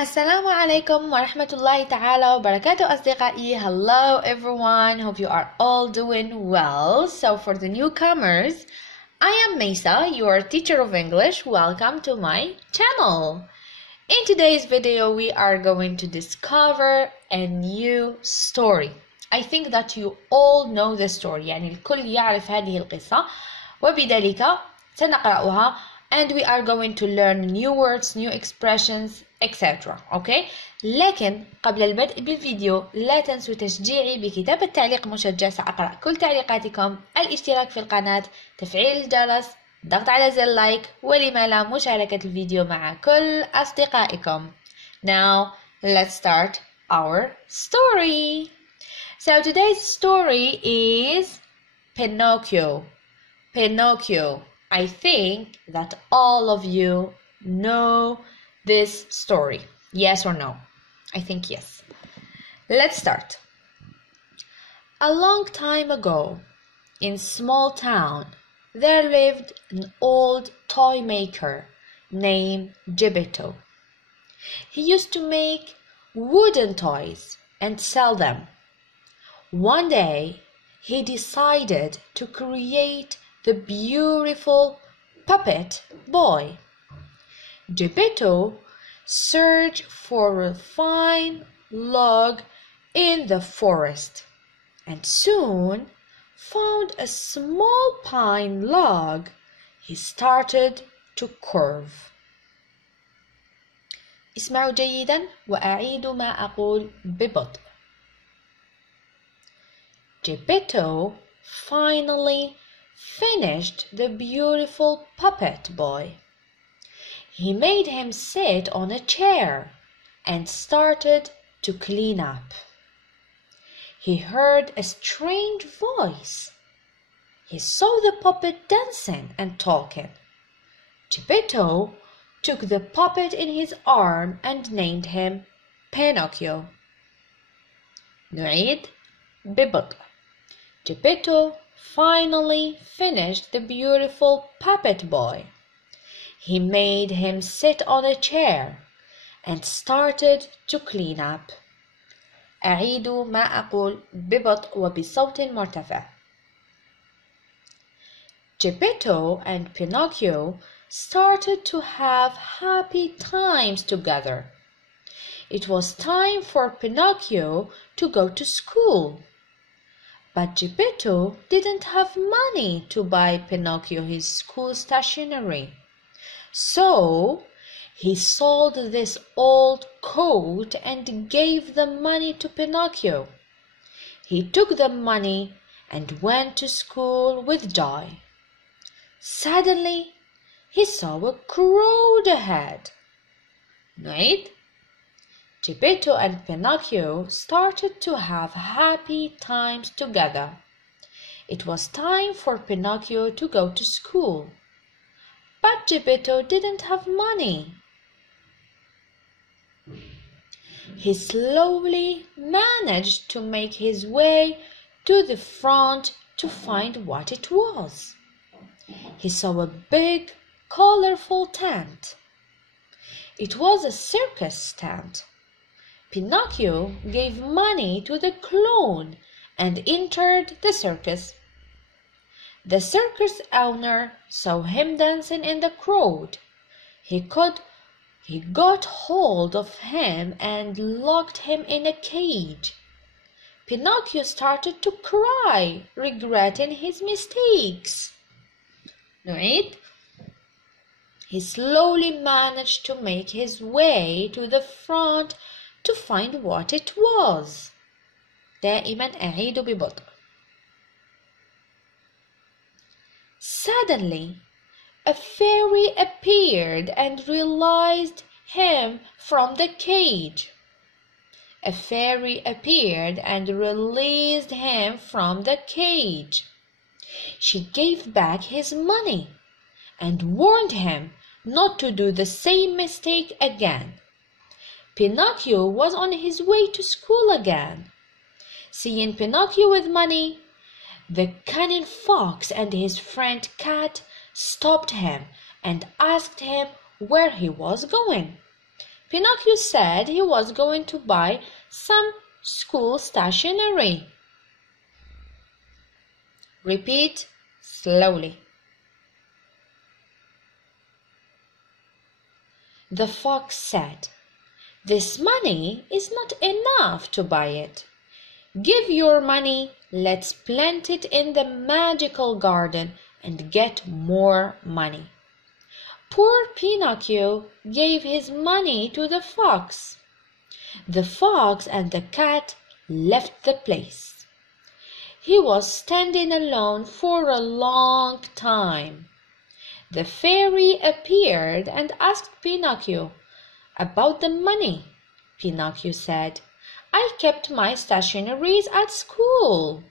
السلام عليكم ورحمة الله تعالى وبركاته أصدقائي. Hello everyone, hope you are all doing well. So for the newcomers, I am Mesa, your teacher of English. Welcome to my channel. In today's video, we are going to discover a new story. I think that you all know the story, يعني الكل يعرف هذه القصة وبذلك سنقرأها and we are going to learn new words, new expressions, etc. Okay? لكن قبل البدء بالفيديو لا تنسوا تشجيعي بكتابة تعليق مشجع. سأقرأ كل تعليقاتكم، الاشتراك في القناة، تفعيل الجرس، ضغط على زر لايك، ولما لا مشاركة الفيديو مع كل أصدقائكم. Now let's start our story. So today's story is Pinocchio. Pinocchio. I think that all of you know this story. Yes or no? I think yes. Let's start. A long time ago, in small town, there lived an old toy maker named Gepetto. He used to make wooden toys and sell them. One day, he decided to create the beautiful puppet boy. Gepetto searched for a fine log in the forest and soon found a small pine log. He started to carve. اسمعوا جيدا وأعيدوا ما أقول ببطء. Gepetto finally finished the beautiful puppet boy. He made him sit on a chair and started to clean up. He heard a strange voice. He saw the puppet dancing and talking. Gepetto took the puppet in his arm and named him Pinocchio. نعيد ببطء. Gepetto finally finished the beautiful puppet boy. He made him sit on a chair and started to clean up. أعيد ما أقول ببطء وبصوت مرتفع. Gepetto and Pinocchio started to have happy times together. It was time for Pinocchio to go to school. But Gepetto didn't have money to buy Pinocchio his school stationery. So he sold this old coat and gave the money to Pinocchio. He took the money and went to school with joy. Suddenly, he saw a crowd ahead. نعيد. Gepetto and Pinocchio started to have happy times together. It was time for Pinocchio to go to school. But Gepetto didn't have money. He slowly managed to make his way to the front to find what it was. He saw a big, colorful tent. It was a circus tent. Pinocchio gave money to the clown and entered the circus. The circus owner saw him dancing in the crowd. He got hold of him and locked him in a cage. Pinocchio started to cry, regretting his mistakes. نعيد. He slowly managed to make his way to the front to find what it was. دائما أعيد ببطء. Suddenly, a fairy appeared and released him from the cage. A fairy appeared and released him from the cage. She gave back his money and warned him not to do the same mistake again. Pinocchio was on his way to school again. Seeing Pinocchio with money, the cunning fox and his friend Cat stopped him and asked him where he was going. Pinocchio said he was going to buy some school stationery. Repeat slowly. The fox said, "This money is not enough to buy it. Give your money, let's plant it in the magical garden and get more money." Poor Pinocchio gave his money to the fox. The fox and the cat left the place. He was standing alone for a long time. The fairy appeared and asked Pinocchio about the money. Pinocchio said, "I kept my stationeries at school."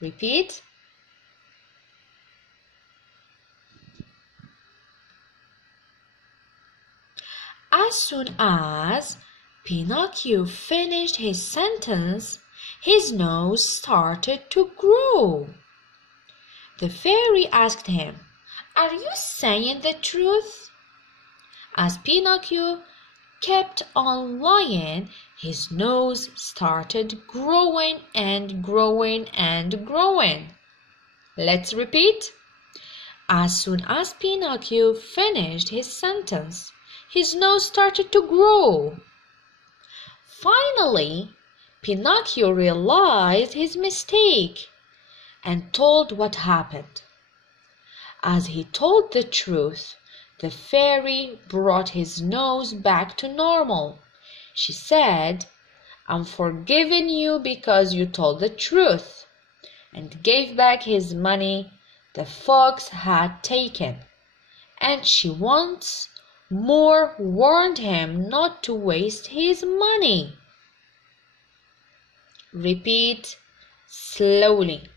Repeat. As soon as Pinocchio finished his sentence, his nose started to grow. The fairy asked him, "Are you saying the truth?" As Pinocchio kept on lying, his nose started growing and growing and growing. Let's repeat. As soon as Pinocchio finished his sentence, his nose started to grow. Finally, Pinocchio realized his mistake and told what happened. As he told the truth, the fairy brought his nose back to normal. She said, "I'm forgiving you because you told the truth," and gave back his money the fox had taken. And she once more warned him not to waste his money. Repeat slowly.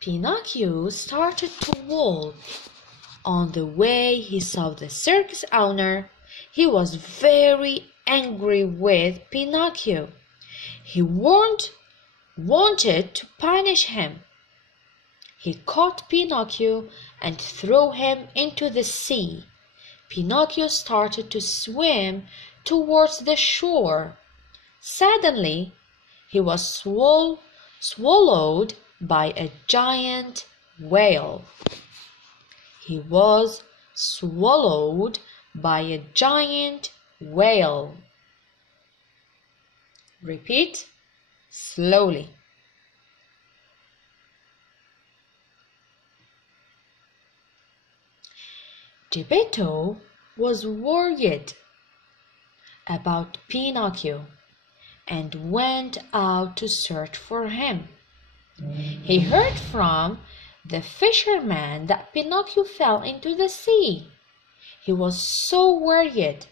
Pinocchio started to walk. On the way, he saw the circus owner. He was very angry with Pinocchio. He wanted to punish him. He caught Pinocchio and threw him into the sea. Pinocchio started to swim towards the shore. Suddenly, he was swallowed by a giant whale. He was swallowed by a giant whale. Repeat slowly. Geppetto was worried about Pinocchio and went out to search for him. He heard from the fisherman that Pinocchio fell into the sea. He was so worried.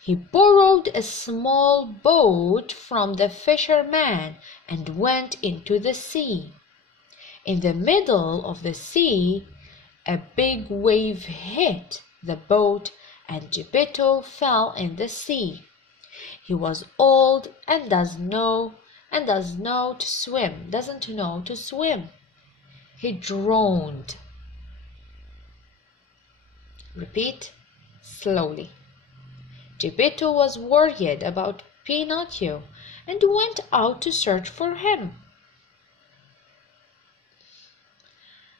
He borrowed a small boat from the fisherman and went into the sea. In the middle of the sea, a big wave hit the boat and Geppetto fell in the sea. He was old and doesn't know to swim. He drowned. Repeat slowly. Geppetto was worried about Pinocchio and went out to search for him.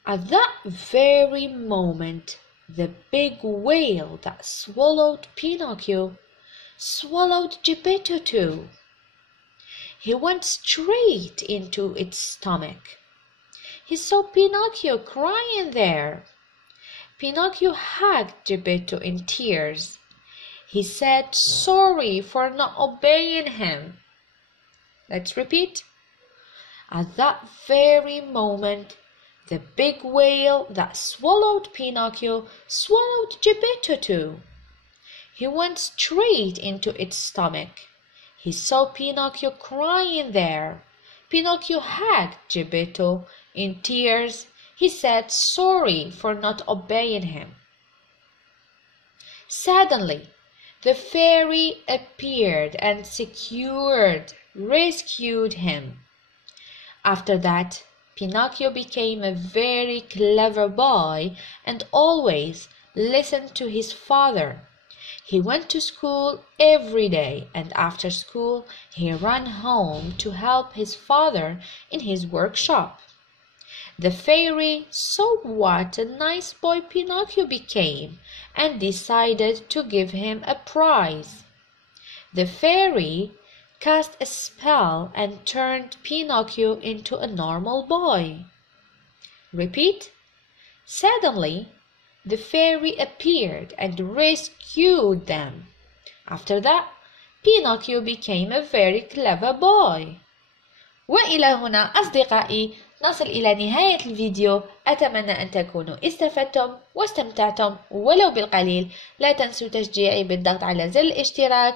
At that very moment, the big whale that swallowed Pinocchio swallowed Geppetto too. He went straight into its stomach. He saw Pinocchio crying there. Pinocchio hugged Geppetto in tears. He said sorry for not obeying him. Let's repeat. At that very moment, the big whale that swallowed Pinocchio swallowed Geppetto too. He went straight into its stomach. He saw Pinocchio crying there. Pinocchio hugged Geppetto in tears. He said sorry for not obeying him. Suddenly, the fairy appeared and rescued him. After that, Pinocchio became a very clever boy and always listened to his father. He went to school every day, and after school he ran home to help his father in his workshop. The fairy saw what a nice boy Pinocchio became and decided to give him a prize. The fairy cast a spell and turned Pinocchio into a normal boy. Repeat. Suddenly, the fairy appeared and rescued them. After that, Pinocchio became a very clever boy. وإلى هنا أصدقائي نصل إلى نهاية الفيديو. أتمنى أن تكونوا استفدتم واستمتعتم ولو بالقليل. لا تنسوا تشجيعي بالضغط على زر الاشتراك